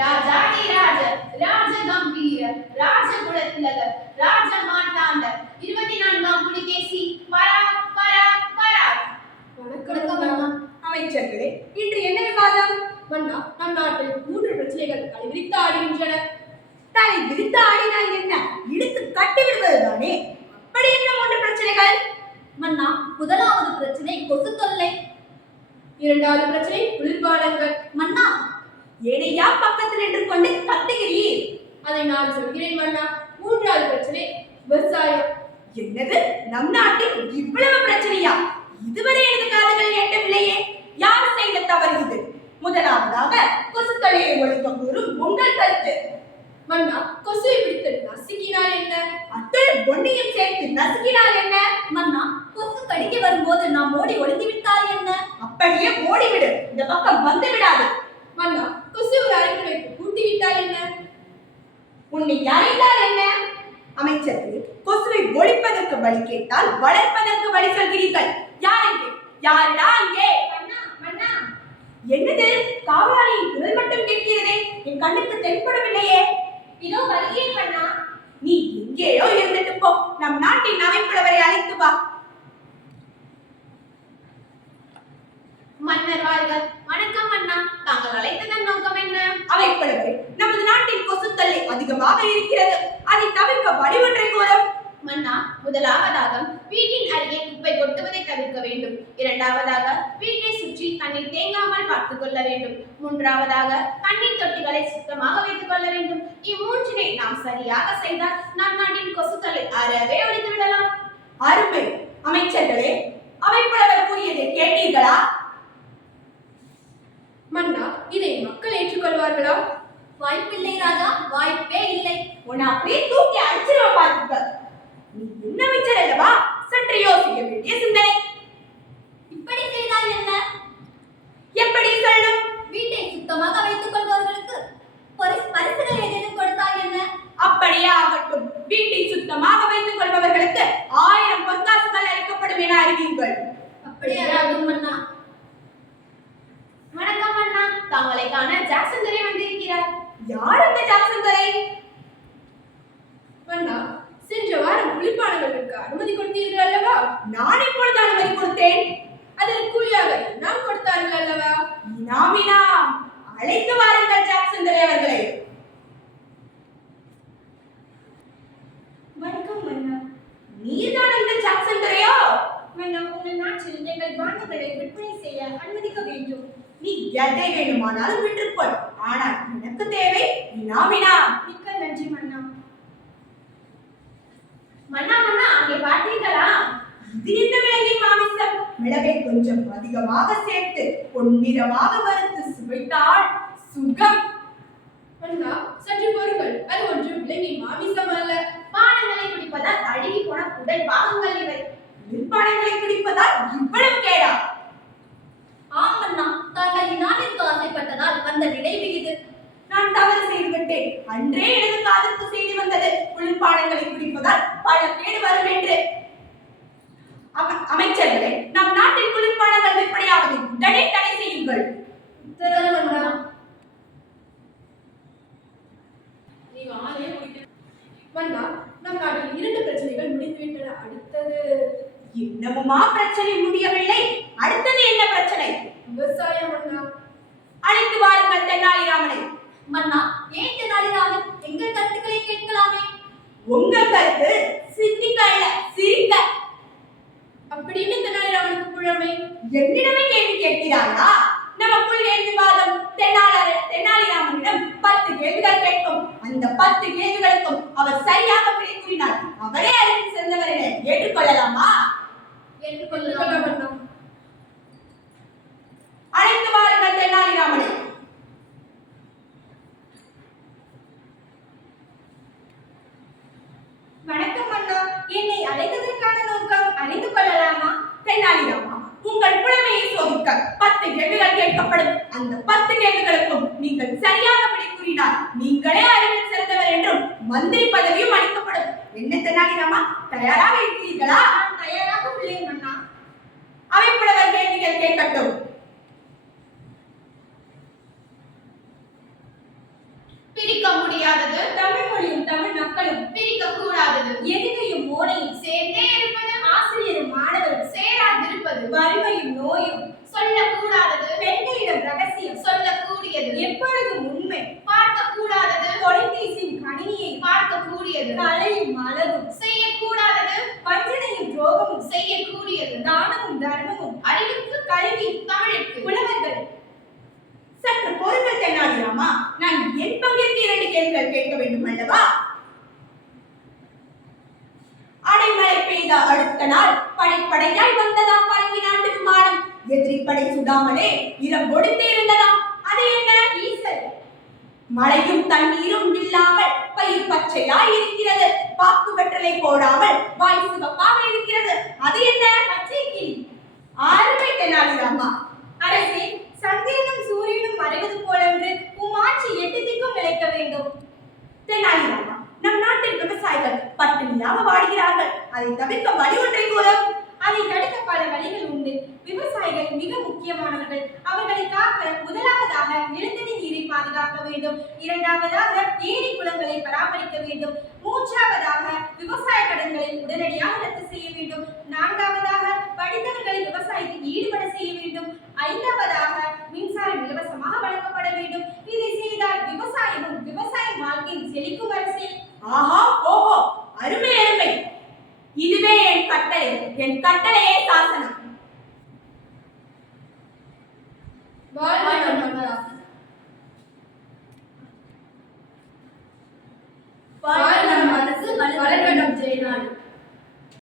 ராஜாதிராஜ ராஜகம்பீர ராஜகுலத்திலக ராஜமார்த்தாண்ட 24ஆம் புலிகேசி பரா பரா பரா. வணக்கம் அமைச்சர்களே, இன்று என்ன விவாதம்? மன்னா, நம் நாட்டில் 3 பிரச்சனைகள் தலைவிரித்து ஆடுகின்றன. தலை விரித்து ஆடினால் என்ன, இழுத்து கட்டி விடுவதுதானே. அப்படி என்ன 3 பிரச்சனைகள்? மன்னா, முதலாவது பிரச்சனை கொசு தொல்லை. இரண்டாவது பிரச்சனை குளிர்பானங்கள். மன்னா, ஏனையா பக்கத்தில் நின்று கொண்டு கத்துகிறீர்? அதை நான் சொல்கிறேன் மன்னா. மூன்றாவது பிரச்சனை விவசாயம். என்னது, நம் நாட்டில் இவ்வளவு பிரச்சனையா? இதுவரை எனது காதுகள் எட்டவில்லையே. யார் செய்த தவறு இது? முதலாவதாக கொசு தொல்லையை ஒழிக்க கூறும் உங்கள் கருத்து. மன்னா, கொசுவை பிடித்து நசுக்கினால் என்ன? அத்தனை பொன்னியும் சேர்த்து நசுக்கினால் என்ன? மன்னா, கொசு கடிக்க வரும்போது நாம் ஓடி ஒளிந்து விட்டால் என்ன? அப்படியே ஓடிவிடு, இந்த பக்கம் வந்து விடாது. மன்னா, கொசு ஒரு அறைக்குள் வைத்து பூட்டி விட்டால் என்ன? உன்னை அறிந்தால் என்ன? அமைச்சர்கள், கொசுவை ஒழிப்பதற்கு வழி கேட்டால் வளர்ப்பதற்கு வழி சொல்கிறீர்கள். யார் எங்கே? யாருடா அங்கே? மன்னா, மன்னா. என்னது, காவலாளியின் குரல் மட்டும் கேட்கிறதே, என் கண்ணுக்கு தென்படவில்லையே. இதோ வருகிறேன் மன்னா. நீ எங்கேயோ இருந்துட்டு போ, நம் நாட்டின் அவைப்புலவரை அழைத்து வா. மன்னர் வாழ்க. வணக்கம் மன்னா, தாங்கள் அழைத்ததன் நோக்கம் என்ன? அவைப்புலவரே, நமது நாட்டின் கொசு தொல்லை அதிகமாக இருக்கிறது. அதை தவிர்க்க வழி ஒன்றை கூறும். மன்னா, முதலாவதாக வீட்டின் அருகே குப்பை கொட்டுவதை தவிர்க்க வேண்டும். இரண்டாவதாக வீட்டை சுற்றி தண்ணீர் தேங்காமல் பார்த்துக் கொள்ள வேண்டும். மூன்றாவதாக தண்ணீர் தொட்டிகளை சுத்தமாக வைத்துக் கொள்ள வேண்டும். இம்மூன்றினை நாம் சரியாக செய்தால் நம் நாட்டின் கொசு தொல்லை அறவே ஒழித்து விடலாம். அருமை. அமைச்சர்களே, அவைப்புலவர் கூறியதை கேட்டீர்களா? மன்னா, இதை மக்கள் ஏற்றுக்கொள்வார்களா? வாய்ப்பில்லை ராஜா, வாய்ப்பே இல்லை. உன்னை அப்படியே தூக்கி அடிச்சிருவ பார்த்துக்க. நீ என்ன அமைச்சர் அல்லவா? சற்று யோசிக்க வேண்டிய சிந்தனை. இப்படி செய்தால் என்ன? எப்படி சொல்லும்? வீட்டை சுத்தமாக வைத்துக் கொள்பவர்களுக்கு பரிசுகள் ஏதேனும் கொடுத்தால் என்ன? அப்படியே ஆகட்டும். வீட்டை சுத்தமாக வைத்துக் கொள்பவர்களுக்கு 1000 பொற்காசுகள் அளிக்கப்படும் என அறிவீர்கள். அப்படியே ஆகும் மன்னா. வணக்கம் மன்னா, தாங்களை காண ஜாக்சன் துரை வந்திருக்கிறார். யார் அந்த ஜாக்சன் துரை? மன்னா, சென்ற வாரம் குளிர்பானங்களுக்கு அனுமதி கொடுத்தீர்கள் அல்லவா? நான் இப்பொழுது அனுமதி கொடுத்தேன். அதற்கு கூலியாக நாம் கொடுத்தார்கள் அல்லவா? இனாமினாம். அழைத்து வாருங்கள் ஜாக்சன் துரை அவர்களை. வணக்கம் மன்னா. நீதான் அந்த ஜாக்சன் துரையோ? மன்னா, உங்கள் நாட்டில் எங்கள் பானங்களை விற்பனை செய்ய அனுமதிக்க வேண்டும். நீ எதை வேணுமானாலும் விட்டுக்கொள், ஆனால் எனக்கு தேவை இனாமினா. மிக்க நன்றி மன்னா. மன்னா மன்னா, அங்கே பார்த்தீர்களா? இது என்ன மிளகின் மாமிசம்? மிளகை கொஞ்சம் அதிகமாக சேர்த்து பொன்னிறமாக வறுத்து சுவைத்தால் சுகம். மன்னா, சற்று பொறுங்கள். அது ஒன்றும் விலங்கின் மாமிசம் அல்ல. பானங்களை குடிப்பதால் அழுகி போன உடல் பாகங்கள் இவை. பானங்களை குடிப்பதால் இவ்வளவு கேடா? ஆம் மன்னா, தாங்கள் இனாமிற்கு ஆசைப்பட்டதால் வந்த விளைவு இது. நான் தவறு செய்துவிட்டேன். அன்றே எனது காதுக்கு செய்து வந்தது குளிர்பானங்களை குடிப்பதால் பல கேடு வரும் என்று. அமைச்சர்களே, நம் நாட்டில் குளிர்பானங்கள் விற்பனையாவதை உடனே தடை செய்யுங்கள். உத்தரவு மன்னா. மன்னா, நம் நாட்டில் 2 பிரச்சனைகள் முடிந்துவிட்டன. அடுத்தது இன்னமுமா பிரச்சனை முடியவில்லை? அடுத்தது என்ன பிரச்சனை? விவசாயம் மன்னா. அழைத்து வாருங்கள் தெனாலிராமனை. மன்னா, ஏன் தெனாலிராமன்? எங்கள் கருத்துக்களை கேட்கலாமே. உங்கள் கருத்து சிந்திக்க அல்ல, சிரிக்க. அப்படின்னு தெனாலிராமனுக்கு புழமை? என்னிடமே கேள்வி கேட்கிறாரா? நமக்குள் ஏன் விவாதம்? தெனாலிராமனிடம் 10 கேள்விகள் கேட்கும். அந்த 10 கேள்விகளுக்கும் அவர் சரியாக விடை கூறினார் அவரே அறிவில் சிறந்தவர் என ஏற்றுக்கொள்ளலாமா? ஏற்றுக்கொள்ளலாம் மன்னா. அழைத்து வாருங்கள் தெனாலிராமனை. வணக்கம் மன்னா, என்னை அழைத்ததற்கான நோக்கம் அறிந்து கொள்ளலாமா? தெனாலிராமா, உங்கள் புலமையை சோதிக்க 10 கேள்விகள் கேட்கப்படும். அந்த 10 கேள்விகளுக்கும் நீங்கள் சரியாக விடை கூறினார் நீங்களே அறிவில் சிறந்தவர் என்றும் மந்திரி பதவியும் அளிக்கப்படும். என்ன தெனாலிராமா, தயாராக இருக்கிறீர்களா? நான் தயாராக உள்ளேன் மன்னா. அவைப்புலவர் கேள்விகள் கேட்கட்டும். பிரிக்க முடியாதது தமிழ் மொழியும் தமிழ் மக்களும் பிரிக்க கூடாதது எதுகையும் மோனையும் சேர்ந்தே இருப்பது ஆசிரியரும் மாணவரும் சேராதிருப்பது வறுமையும் நோயும் சொல்லக்கூடாதது பெண்களிடம் ரகசியம் சொல்லக்கூடியது எப்பொழுதும் உண்மை பார்க்க கூடாதது தொலைபேசியின் கணினியை பார்க்க கூடியது கலையும் அளவும் செய்யக்கூடாதது வஞ்சனையும் துரோகமும் செய்யக்கூடியது தானமும் தர்மமும் அறிவுக்கு கல்வி தமிழுக்கு புலவர்கள் சற்று பொறுங்கள் தென்னாலிராமா. நான் என் பங்கிற்கு 2 கேள்விகள் கேட்க வேண்டும் அல்லவா? அடைமழை பெய்த அடுத்த நாள் படைப்படையாய் வந்ததாம் பரங்கி நாட்டு விமானம். எதிரி படை சுடாமலே இரவொடுத்தே இருந்ததாம். அது என்ன? ஈசல். மழையும் தண்ணீரும் இல்லாமல் பயிர் பச்சையாய் இருக்கிறது. பாக்கு வெற்றலை போடாமல் வாய் சிவப்பாக இருக்கிறது. அது என்ன? பச்சை கிளி. ஆறுமை தென்னாலிராமா. அரசே, சந்திரனும் சூரியனும் மறைவது போலன்று உம் ஆட்சி 8 திக்கும் நிலைக்க வேண்டும். தென்னாலிராமா, நம் நாட்டில் விவசாயிகள் பட்டினியாக வாடுகிறார்கள். அதை தவிர்க்க வழி ஒன்றை கூறும். அதை தடுக்க பல வழிகள் உண்டு. விவசாயிகள் மிக முக்கியமானவர்கள். அவர்களை காக்க முதலாவதாக நிலத்தடி நீரை பாதுகாக்க வேண்டும். இரண்டாவதாக ஏரி குளங்களை பராமரிக்க வேண்டும். மூன்றாவதாக விவசாய கடன்களை உடனடியாக ரத்து செய்ய வேண்டும். நான்காவதாக படித்தவர்களை விவசாயத்தில் ஈடுபட செய்ய வேண்டும். ஐந்தாவதாக மின்சாரம் இலவசமாக வழங்கப்பட வேண்டும். இதை செய்தால் விவசாயமும் விவசாய வாழ்க்கையும் செழிக்கும் அரசே. ஆஹா, ஓஹோ, அருமை அருமை. இதுவே என் கட்டளை. என் கட்டளையே சாசனம். வாழ்க மன்னரா. வாழ்க நம் அரசு, வளர்க நம் ஜெயநாடு.